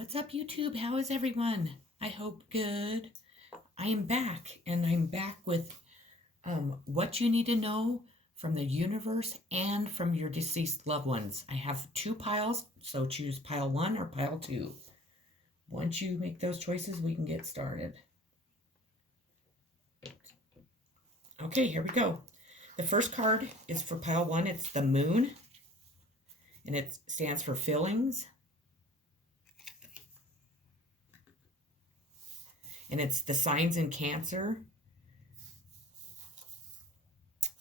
What's up, YouTube? How is everyone? I hope good. I am back, and I'm back with what you need to know from the universe and from your deceased loved ones. I have two piles, so choose pile 1 or pile 2. Once you make those choices, we can get started. Okay, here we go. The first card is for pile 1. It's the Moon, and it stands for feelings. And it's the signs in Cancer.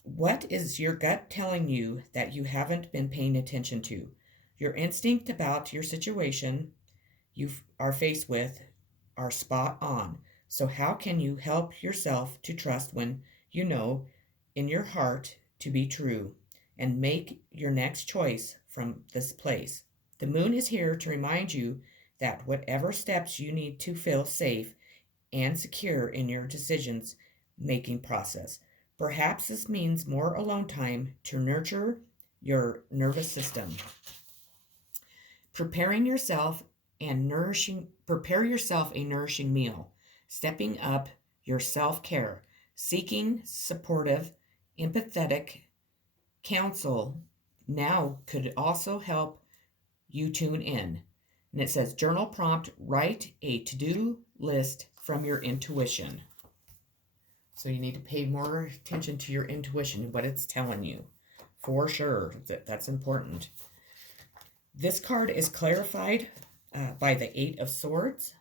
What is your gut telling you that you haven't been paying attention to? Your instinct about your situation you are faced with are spot on. So how can you help yourself to trust when you know in your heart to be true and make your next choice from this place? The Moon is here to remind you that whatever steps you need to feel safe and secure in your decisions making process. Perhaps this means more alone time to nurture your nervous system. Prepare yourself a nourishing meal, stepping up your self-care, seeking supportive, empathetic counsel now could also help you tune in. And it says journal prompt, write a to-do list from your intuition. So you need to pay more attention to your intuition, what it's telling you. For sure, that's important. This card is clarified by the 8 of Swords.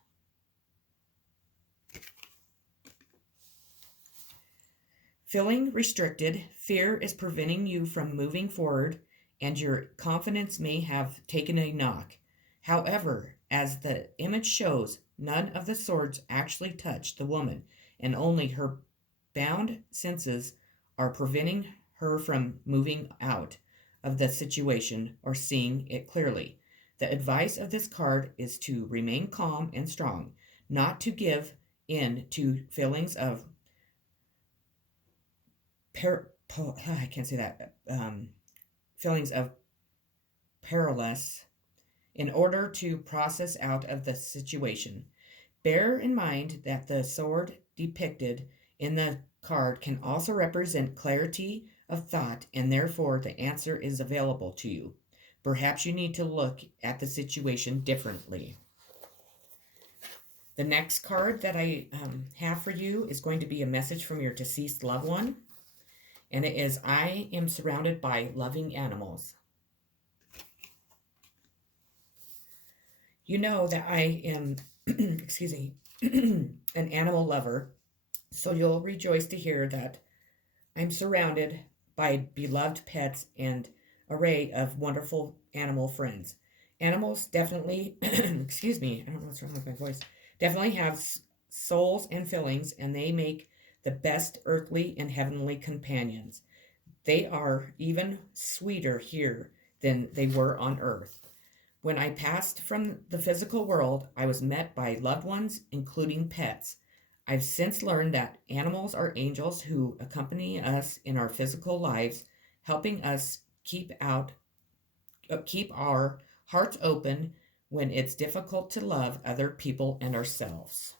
Feeling restricted, fear is preventing you from moving forward, and your confidence may have taken a knock. However, as the image shows, none of the swords actually touch the woman, and only her bound senses are preventing her from moving out of the situation or seeing it clearly. The advice of this card is to remain calm and strong, not to give in to feelings of I can't say that. Feelings of paralysis in order to process out of the situation. Bear in mind that the sword depicted in the card can also represent clarity of thought, and therefore the answer is available to you. Perhaps you need to look at the situation differently. The next card that I have for you is going to be a message from your deceased loved one, and it is, I am surrounded by loving animals. You know that I am, excuse me, an animal lover, so you'll rejoice to hear that I'm surrounded by beloved pets and array of wonderful animal friends. Animals definitely, excuse me, I don't know what's wrong with my voice, definitely have souls and feelings, and they make the best earthly and heavenly companions. They are even sweeter here than they were on earth. When I passed from the physical world, I was met by loved ones, including pets. I've since learned that animals are angels who accompany us in our physical lives, helping us keep our hearts open when it's difficult to love other people and ourselves.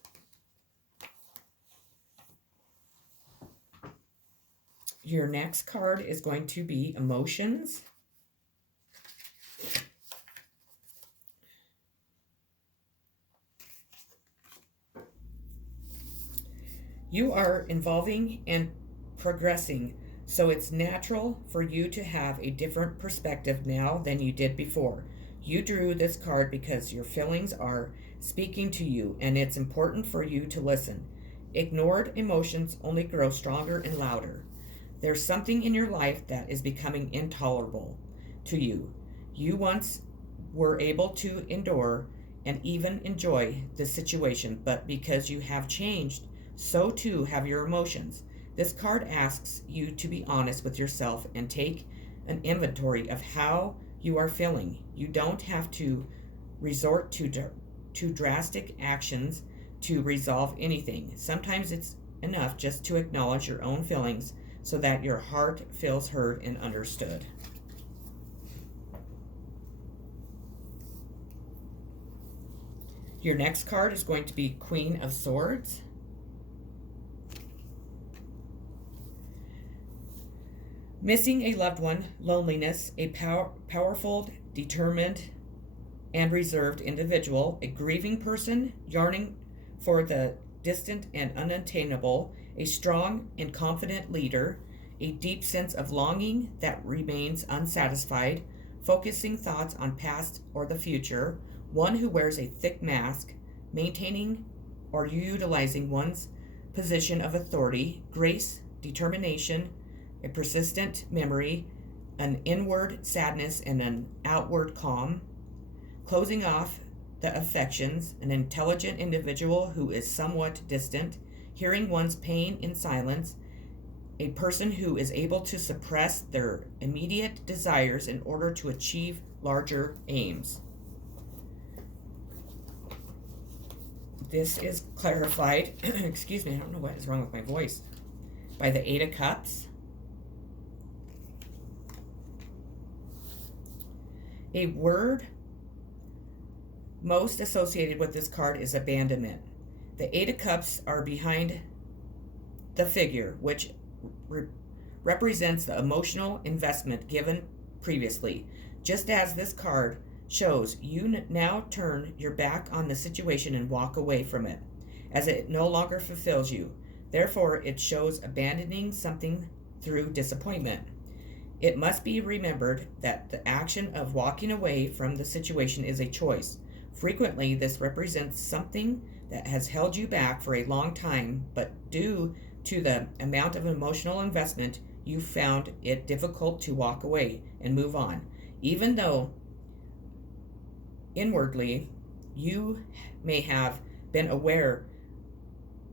Your next card is going to be emotions. You are evolving and progressing, so it's natural for you to have a different perspective now than you did before. You drew this card because your feelings are speaking to you, and it's important for you to listen. Ignored emotions only grow stronger and louder. There's something in your life that is becoming intolerable to you. You once were able to endure and even enjoy this situation, but because you have changed, so too have your emotions. This card asks you to be honest with yourself and take an inventory of how you are feeling. You don't have to resort to drastic actions to resolve anything. Sometimes it's enough just to acknowledge your own feelings so that your heart feels heard and understood. Your next card is going to be Queen of Swords. Missing a loved one, loneliness, a powerful, determined, and reserved individual, a grieving person, yearning for the distant and unattainable, a strong and confident leader, a deep sense of longing that remains unsatisfied, focusing thoughts on past or the future, one who wears a thick mask, maintaining or utilizing one's position of authority, grace, determination, a persistent memory, an inward sadness and an outward calm, closing off the affections, an intelligent individual who is somewhat distant, hearing one's pain in silence, a person who is able to suppress their immediate desires in order to achieve larger aims. This is clarified, excuse me, I don't know what is wrong with my voice, by the Eight of Cups. A word most associated with this card is abandonment. The Eight of Cups are behind the figure, which represents the emotional investment given previously. Just as this card shows, you now turn your back on the situation and walk away from it, as it no longer fulfills you. Therefore, it shows abandoning something through disappointment. It must be remembered that the action of walking away from the situation is a choice. Frequently, this represents something that has held you back for a long time, but due to the amount of emotional investment, you found it difficult to walk away and move on, even though inwardly you may have been aware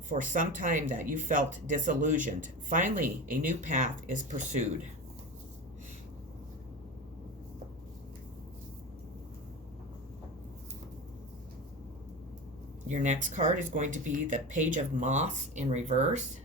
for some time that you felt disillusioned. Finally, a new path is pursued. Your next card is going to be the Page of Moss in reverse.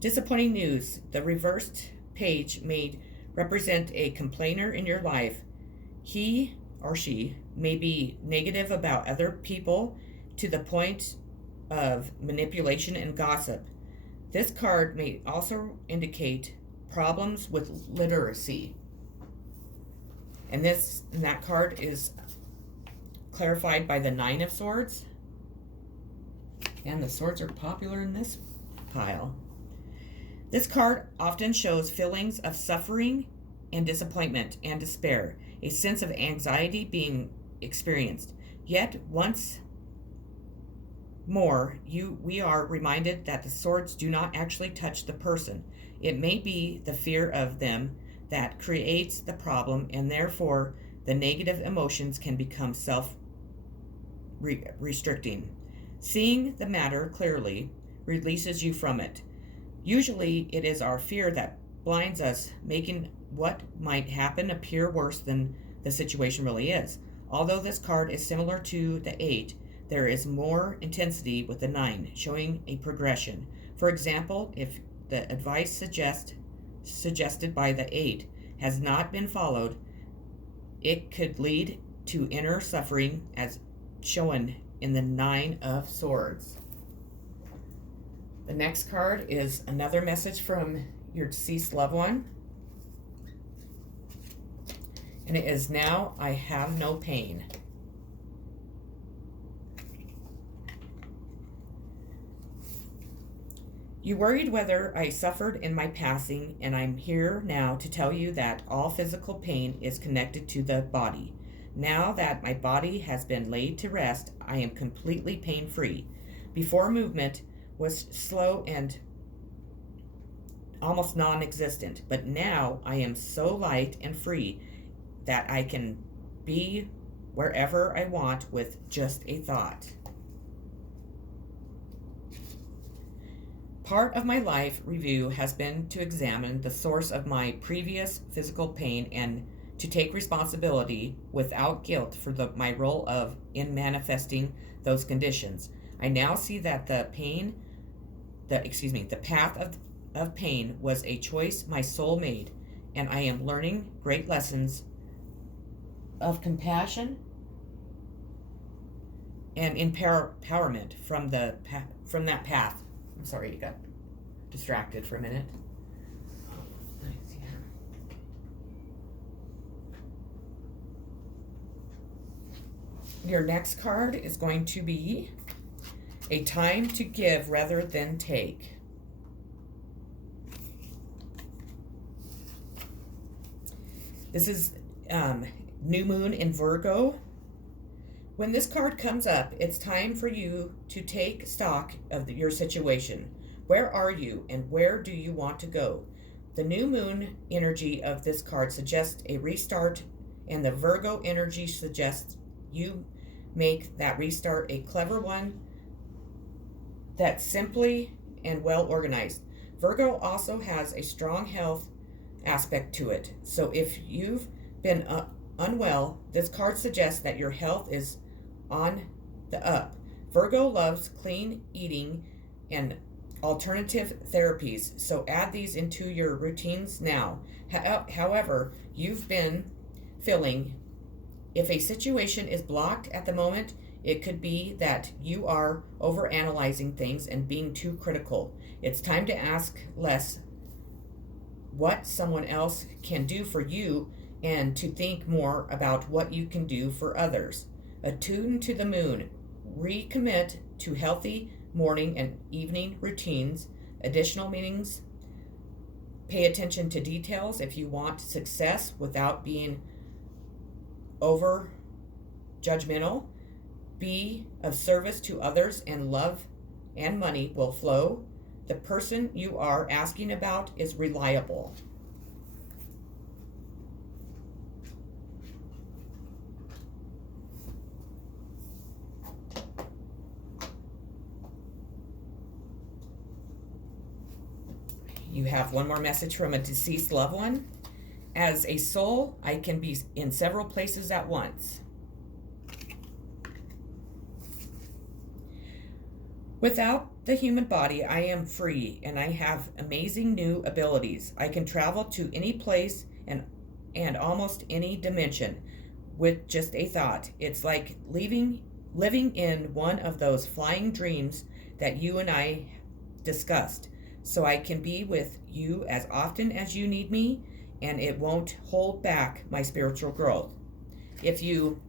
Disappointing news. The reversed page may represent a complainer in your life. He or she may be negative about other people to the point of manipulation and gossip. This card may also indicate problems with literacy. And that card is clarified by the Nine of Swords. And the swords are popular in this pile. This card often shows feelings of suffering and disappointment and despair, a sense of anxiety being experienced. Yet once more, we are reminded that the swords do not actually touch the person. It may be the fear of them that creates the problem, and therefore the negative emotions can become self-restricting. Seeing the matter clearly releases you from it. Usually it is our fear that blinds us, making what might happen appear worse than the situation really is. Although this card is similar to the 8, there is more intensity with the 9, showing a progression. For example, if the advice suggested by the 8 has not been followed, it could lead to inner suffering, as shown in the 9 of Swords. The next card is another message from your deceased loved one. And it is now, I have no pain. You worried whether I suffered in my passing, and I'm here now to tell you that all physical pain is connected to the body. Now that my body has been laid to rest, I am completely pain-free. Before, movement was slow and almost non-existent, but now I am so light and free that I can be wherever I want with just a thought. Part of my life review has been to examine the source of my previous physical pain and to take responsibility without guilt for my role in manifesting those conditions. I now see that the pain the path of pain was a choice my soul made, and I am learning great lessons of compassion and empowerment from that path. I'm sorry, you got distracted for a minute. Your next card is going to be a time to give rather than take. This is New Moon in Virgo. When this card comes up, it's time for you to take stock of your situation. Where are you and where do you want to go? The New Moon energy of this card suggests a restart, and the Virgo energy suggests you make that restart a clever one that's simply and well organized. Virgo also has a strong health aspect to it. So if you've been unwell, this card suggests that your health is on the up. Virgo loves clean eating and alternative therapies, so add these into your routines now. However, you've been feeling, if a situation is blocked at the moment, it could be that you are overanalyzing things and being too critical. It's time to ask less what someone else can do for you and to think more about what you can do for others. Attune to the moon. Recommit to healthy morning and evening routines, additional meetings. Pay attention to details if you want success without being over judgmental. Be of service to others, and love and money will flow. The person you are asking about is reliable. You have one more message from a deceased loved one. As a soul, I can be in several places at once. Without the human body, I am free, and I have amazing new abilities. I can travel to any place and almost any dimension with just a thought. It's like living in one of those flying dreams that you and I discussed. So I can be with you as often as you need me, and it won't hold back my spiritual growth. If you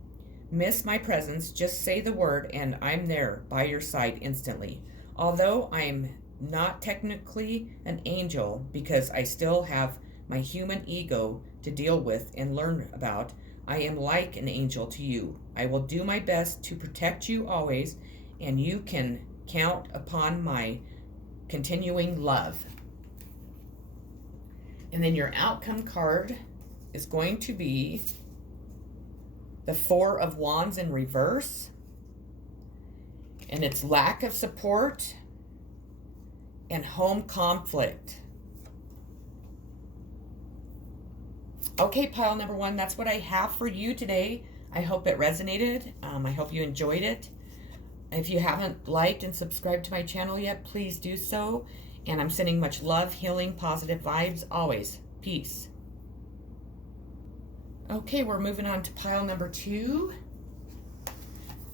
miss my presence, just say the word and I'm there by your side instantly. Although I'm not technically an angel because I still have my human ego to deal with and learn about, I am like an angel to you. I will do my best to protect you always, and you can count upon my continuing love. And then your outcome card is going to be the Four of Wands in reverse. And it's lack of support and home conflict. Okay, pile number one, that's what I have for you today. I hope it resonated. I hope you enjoyed it. If you haven't liked and subscribed to my channel yet, please do so. And I'm sending much love, healing, positive vibes always. Peace. Okay, we're moving on to pile number two.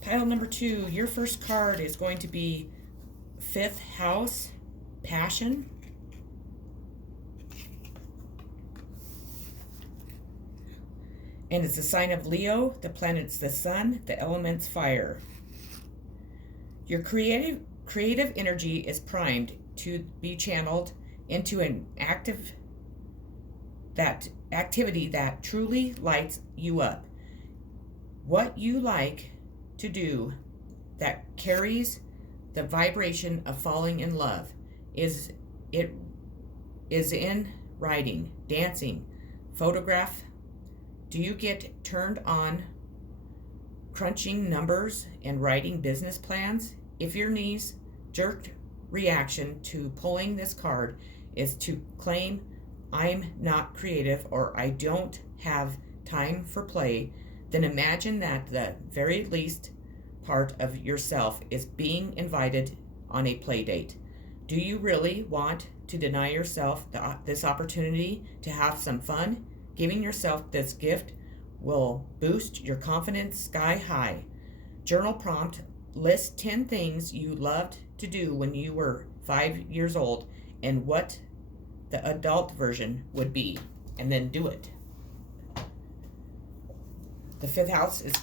Pile number two, your first card is going to be Fifth House, Passion. And it's a sign of Leo. The planet's the sun, the element's fire. Your creative energy is primed to be channeled into an activity that truly lights you up. What you like to do that carries the vibration of falling in love is in writing, dancing, photograph. Do you get turned on crunching numbers and writing business plans? If your knees jerked reaction to pulling this card is to claim I'm not creative or I don't have time for play, then imagine that the very least part of yourself is being invited on a play date. Do you really want to deny yourself this opportunity to have some fun? Giving yourself this gift will boost your confidence sky high. Journal prompt: list 10 things you loved to do when you were 5 years old and what the adult version would be, and then do it. The fifth house is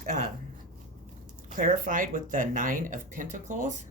clarified with the Nine of Pentacles.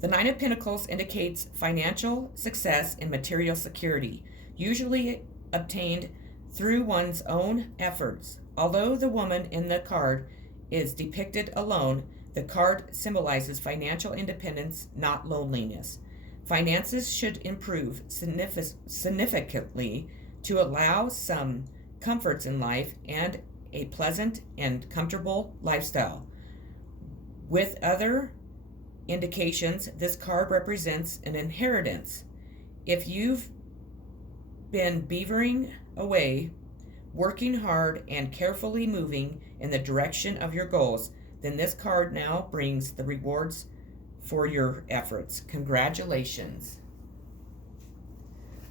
The Nine of Pentacles indicates financial success and material security, usually obtained through one's own efforts. Although the woman in the card is depicted alone, the card symbolizes financial independence, not loneliness. Finances should improve significantly to allow some comforts in life and a pleasant and comfortable lifestyle. With other indications, this card represents an inheritance. If you've been beavering away, working hard, and carefully moving in the direction of your goals, then this card now brings the rewards for your efforts. Congratulations.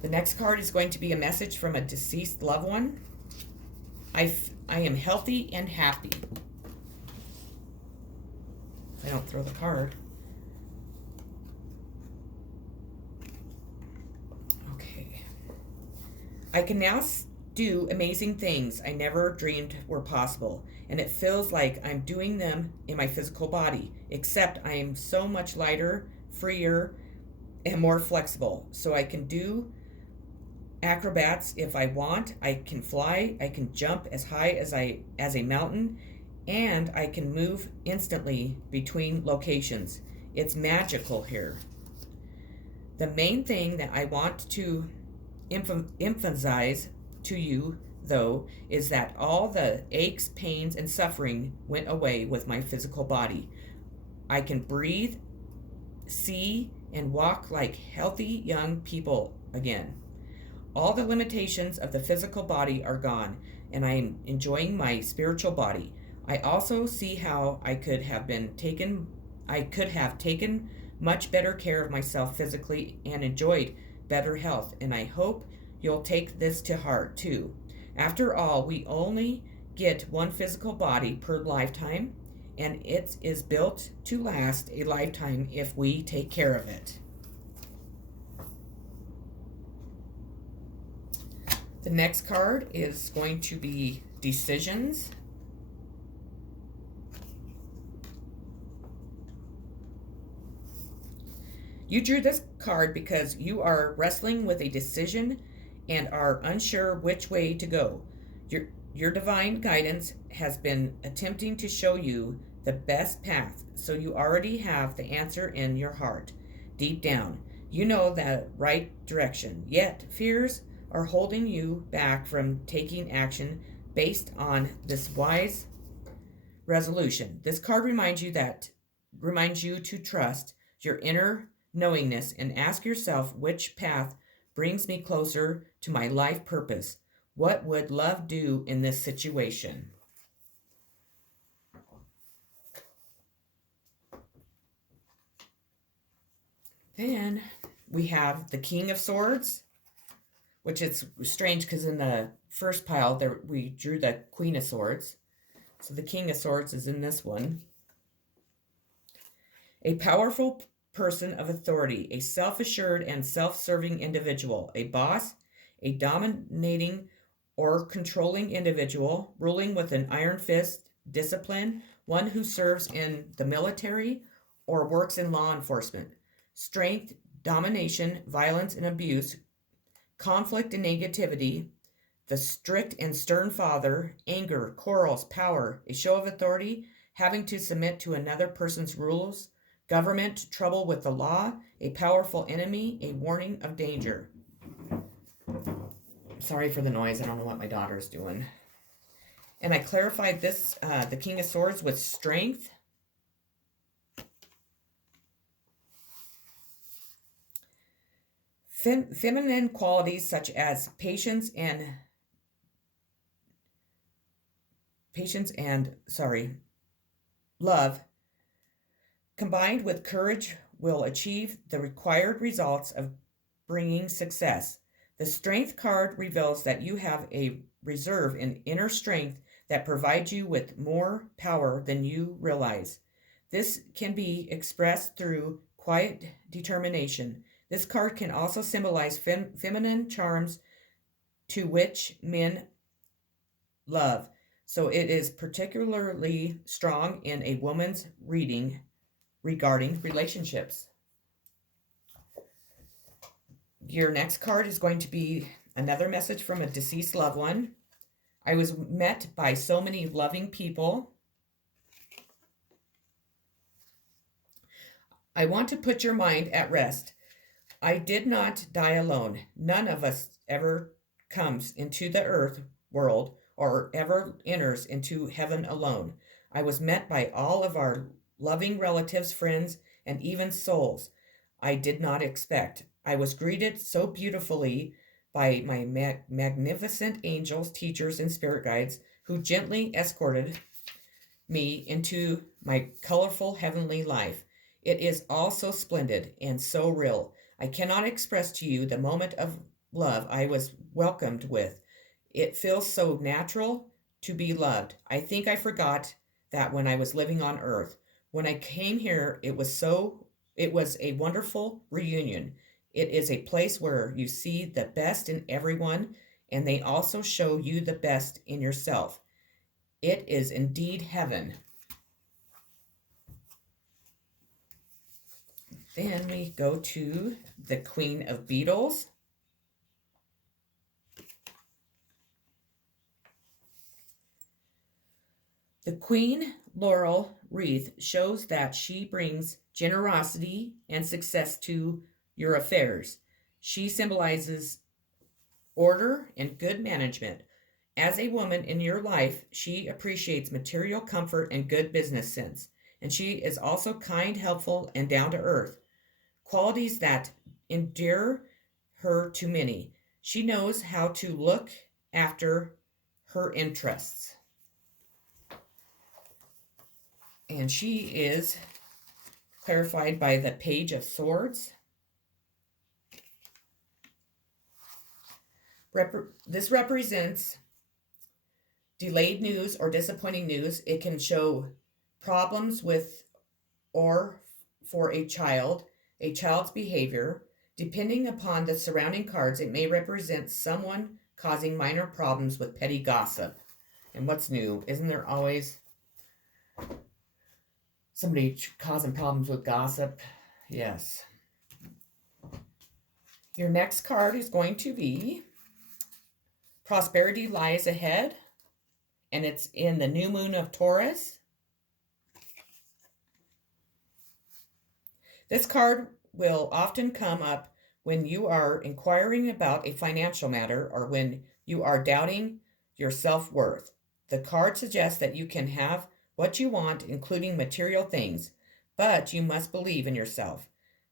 The next card is going to be a message from a deceased loved one. I am healthy and happy. I don't throw the card. Okay. I can now do amazing things I never dreamed were possible, and it feels like I'm doing them in my physical body, except I am so much lighter, freer, and more flexible, so I can do acrobats if I want. I can fly, I can jump as high as a mountain, and I can move instantly between locations. It's magical here. The main thing that I want to emphasize to you, though, is that all the aches, pains, and suffering went away with my physical body. I can breathe, see, and walk like healthy young people again. All the limitations of the physical body are gone, and I am enjoying my spiritual body. I also see how I could have taken much better care of myself physically and enjoyed better health, and I hope you'll take this to heart too. After all, we only get one physical body per lifetime, and it is built to last a lifetime if we take care of it. The next card is going to be decisions. You drew this card because you are wrestling with a decision and are unsure which way to go. Your divine guidance has been attempting to show you the best path, so you already have the answer in your heart. Deep down, you know the right direction, yet fears are holding you back from taking action based on this wise resolution. This card reminds you to trust your inner knowingness and ask yourself, which path brings me closer to my life purpose? What would love do in this situation? Then we have the King of Swords, which is strange because in the first pile there we drew the Queen of Swords. So the King of Swords is in this one. A powerful person of authority, a self-assured and self-serving individual, a boss, a dominating or controlling individual, ruling with an iron fist, discipline, one who serves in the military or works in law enforcement, strength, domination, violence and abuse, conflict and negativity, the strict and stern father, anger, quarrels, power, a show of authority, having to submit to another person's rules, government, trouble with the law, a powerful enemy, a warning of danger. Sorry for the noise. I don't know what my daughter's doing. And I clarified this, the King of Swords, with strength. Feminine qualities such as patience and love combined with courage, will achieve the required results of bringing success. The Strength card reveals that you have a reserve in inner strength that provides you with more power than you realize. This can be expressed through quiet determination. This card can also symbolize feminine charms to which men love. So it is particularly strong in a woman's reading regarding relationships. Your next card is going to be another message from a deceased loved one. I was met by so many loving people. I want to put your mind at rest. I did not die alone. None of us ever comes into the earth world or ever enters into heaven alone. I was met by all of our loving relatives, friends, and even souls I did not expect. I was greeted so beautifully by my magnificent angels, teachers, and spirit guides who gently escorted me into my colorful heavenly life. It is all so splendid and so real. I cannot express to you the moment of love I was welcomed with. It feels so natural to be loved. I think I forgot that when I was living on earth. When I came here, it was a wonderful reunion. It is a place where you see the best in everyone, and they also show you the best in yourself. It is indeed heaven. Then we go to the Queen of Beetles. The Queen Laurel wreath shows that she brings generosity and success to your affairs. She symbolizes order and good management. As a woman in your life, she appreciates material comfort and good business sense. And she is also kind, helpful, and down to earth, qualities that endear her to many. She knows how to look after her interests. And she is clarified by the Page of Swords. This represents delayed news or disappointing news. It can show problems with or for a child's behavior. Depending upon the surrounding cards, it may represent someone causing minor problems with petty gossip. And what's new? Isn't there always somebody causing problems with gossip? Yes. Your next card is going to be Prosperity Lies Ahead, and it's in the new moon of Taurus. This card will often come up when you are inquiring about a financial matter or when you are doubting your self-worth. The card suggests that you can have what you want, including material things, but you must believe in yourself.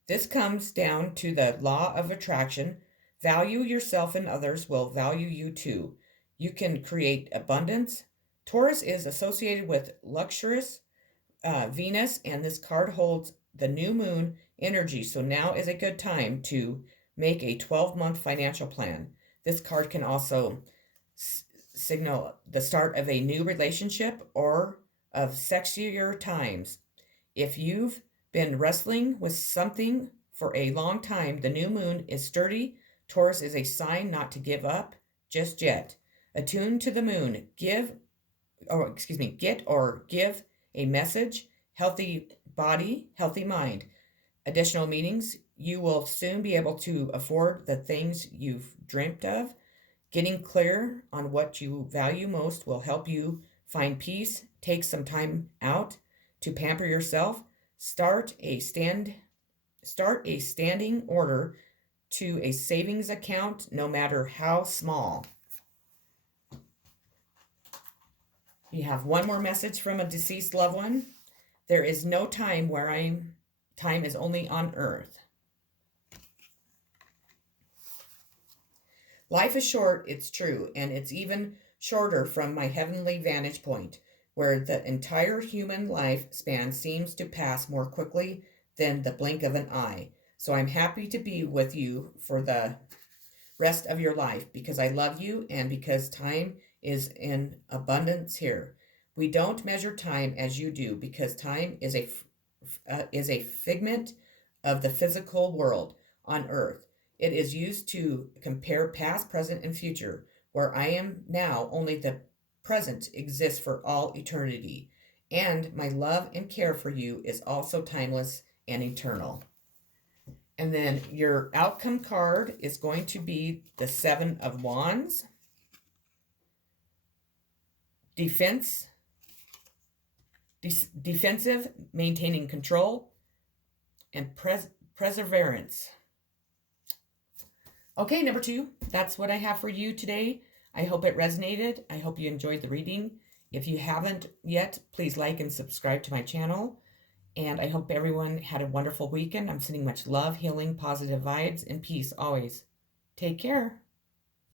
This comes down to the law of attraction. Value yourself and others will value you too. You can create abundance. Taurus is associated with luxurious Venus, and this card holds the new moon energy. So now is a good time to make a 12-month financial plan. This card can also signal the start of a new relationship or of sexier times. If you've been wrestling with something for a long time, the new moon is sturdy. Taurus is a sign not to give up just yet. Attune to the moon. Get or give a message. Healthy body, healthy mind. Additional meetings. You will soon be able to afford the things you've dreamt of. Getting clear on what you value most will help you find peace. Take some time out to pamper yourself. Start a standing order to a savings account, no matter how small. You have one more message from a deceased loved one. There is no time where time is only on earth. Life is short, it's true, and it's even shorter from my heavenly vantage point. where the entire human lifespan seems to pass more quickly than the blink of an eye. So I'm happy to be with you for the rest of your life because I love you and because time is in abundance here. We don't measure time as you do because time is a figment of the physical world on earth. It is used to compare past, present, and future. Where I am now, only the present exists for all eternity. And my love and care for you is also timeless and eternal. And then your outcome card is going to be the Seven of Wands, defense, defensive, maintaining control, and perseverance. Okay, number 2, that's what I have for you today. I hope it resonated. I hope you enjoyed the reading. If you haven't yet, please like and subscribe to my channel. And I hope everyone had a wonderful weekend. I'm sending much love, healing, positive vibes, and peace always. Take care.